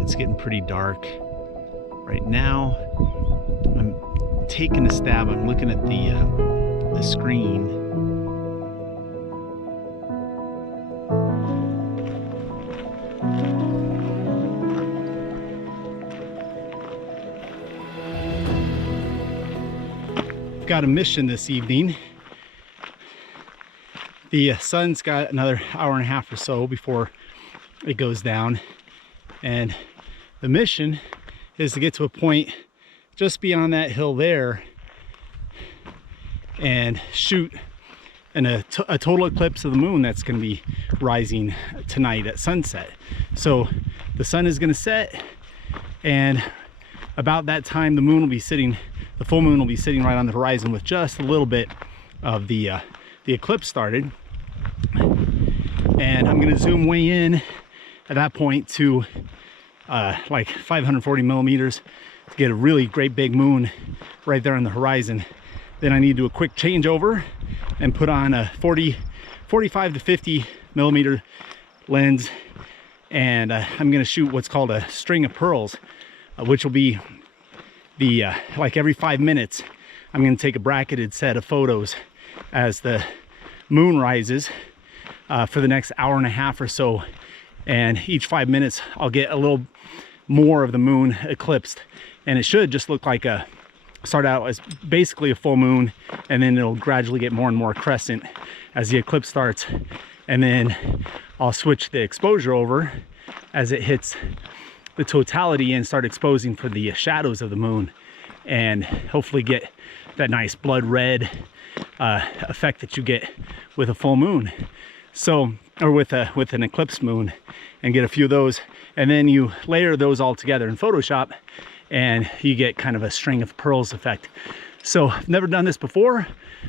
It's getting pretty dark right now. I'm taking a stab. I'm looking at the screen. Got a mission this evening. The sun's got another hour and a half or so before it goes down, and the mission is to get to a point just beyond that hill there and shoot a total eclipse of the moon that's going to be rising tonight at sunset. So the sun is going to set, and about that time the moon will be sitting, the full moon will be sitting right on the horizon with just a little bit of the eclipse started. And I'm going to zoom way in at that point to like 540 millimeters to get a really great big moon right there on the horizon. Then I need to do a quick changeover and put on a 45 to 50 millimeter lens, and I'm going to shoot what's called a string of pearls, which will be the like every 5 minutes I'm going to take a bracketed set of photos as the moon rises for the next hour and a half or so, and each 5 minutes I'll get a little more of the moon eclipsed, and it should just look like start out as basically a full moon, and then it'll gradually get more and more crescent as the eclipse starts, and then I'll switch the exposure over as it hits the totality and start exposing for the shadows of the moon, and hopefully get that nice blood red effect that you get with a full moon, so, or with an eclipse moon, and get a few of those. And then you layer those all together in Photoshop and you get kind of a string of pearls effect. So I've never done this before.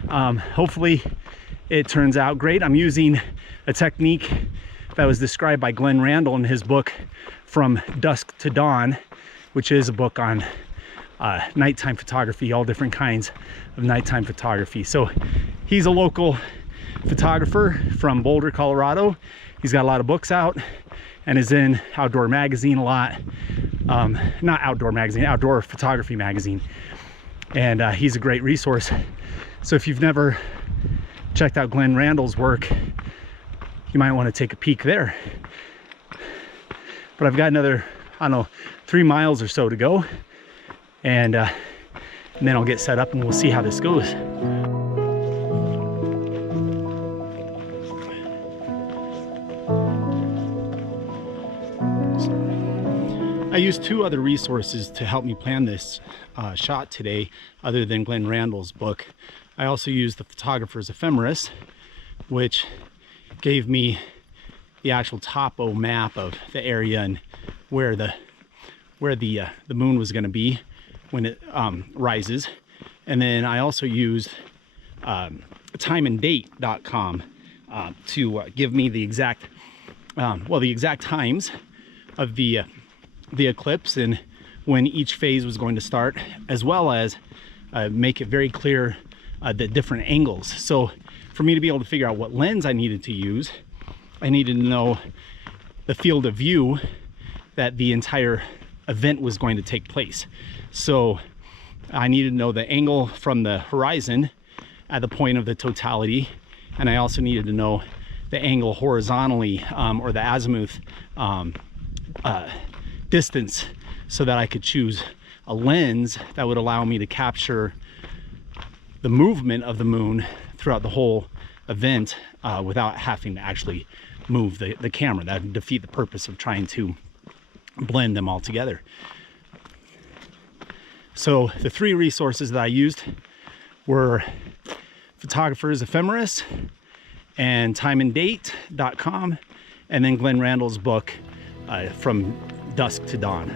Hopefully it turns out great. I'm using a technique that was described by Glenn Randall in his book From Dusk to Dawn, which is a book on nighttime photography, all different kinds of nighttime photography. So he's a local photographer from Boulder, Colorado. He's got a lot of books out and is in Outdoor Magazine a lot. Not Outdoor Magazine, Outdoor Photography Magazine. And he's a great resource. So if you've never checked out Glenn Randall's work, you might want to take a peek there. But I've got another, I don't know, 3 miles or so to go. And then I'll get set up and we'll see how this goes. I used 2 other resources to help me plan this shot today, other than Glenn Randall's book. I also used the photographer's ephemeris, which gave me the actual topo map of the area and where the moon was going to be when it rises. And then I also used timeanddate.com to give me the exact the exact times of the eclipse and when each phase was going to start, as well as make it very clear the different angles. So for me to be able to figure out what lens I needed to use, I needed to know the field of view that the entire event was going to take place. So I needed to know the angle from the horizon at the point of the totality, and I also needed to know the angle horizontally or the azimuth distance, so that I could choose a lens that would allow me to capture the movement of the moon throughout the whole event without having to actually move the camera. That would defeat the purpose of trying to blend them all together. So the 3 resources that I used were photographer's ephemeris and timeanddate.com, and then Glenn Randall's book From Dusk to Dawn.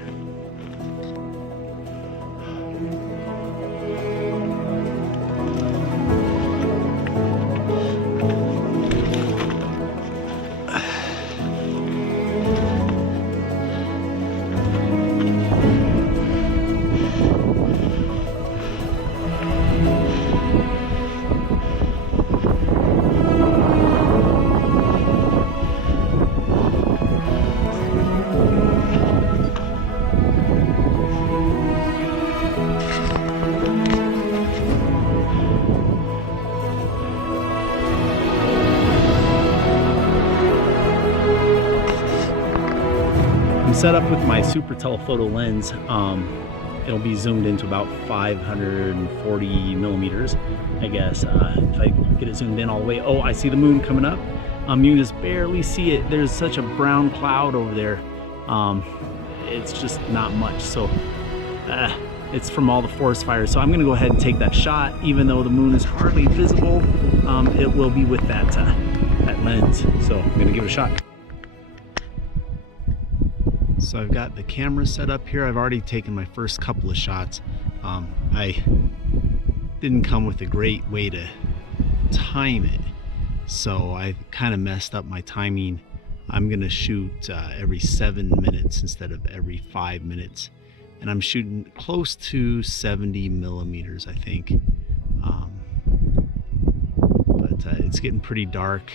set up with my super telephoto lens. It'll be zoomed into about 540 millimeters, I guess. If I get it zoomed in all the way. Oh, I see the moon coming up. You can just barely see it. There's such a brown cloud over there. It's just not much. So it's from all the forest fires. So I'm gonna go ahead and take that shot. Even though the moon is hardly visible, it will be with that, that lens. So I'm gonna give it a shot. So I've got the camera set up here. I've already taken my first couple of shots. I didn't come with a great way to time it, so I kind of messed up my timing. I'm gonna shoot every 7 minutes instead of every 5 minutes, and I'm shooting close to 70 millimeters, I think. But it's getting pretty dark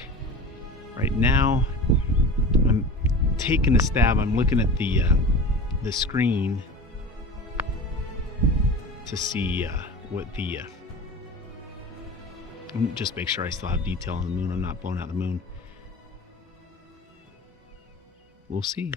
right now. I'm taking a stab. I'm looking at the screen to see what the just make sure I still have detail on the moon. I'm not blowing out the moon. We'll see.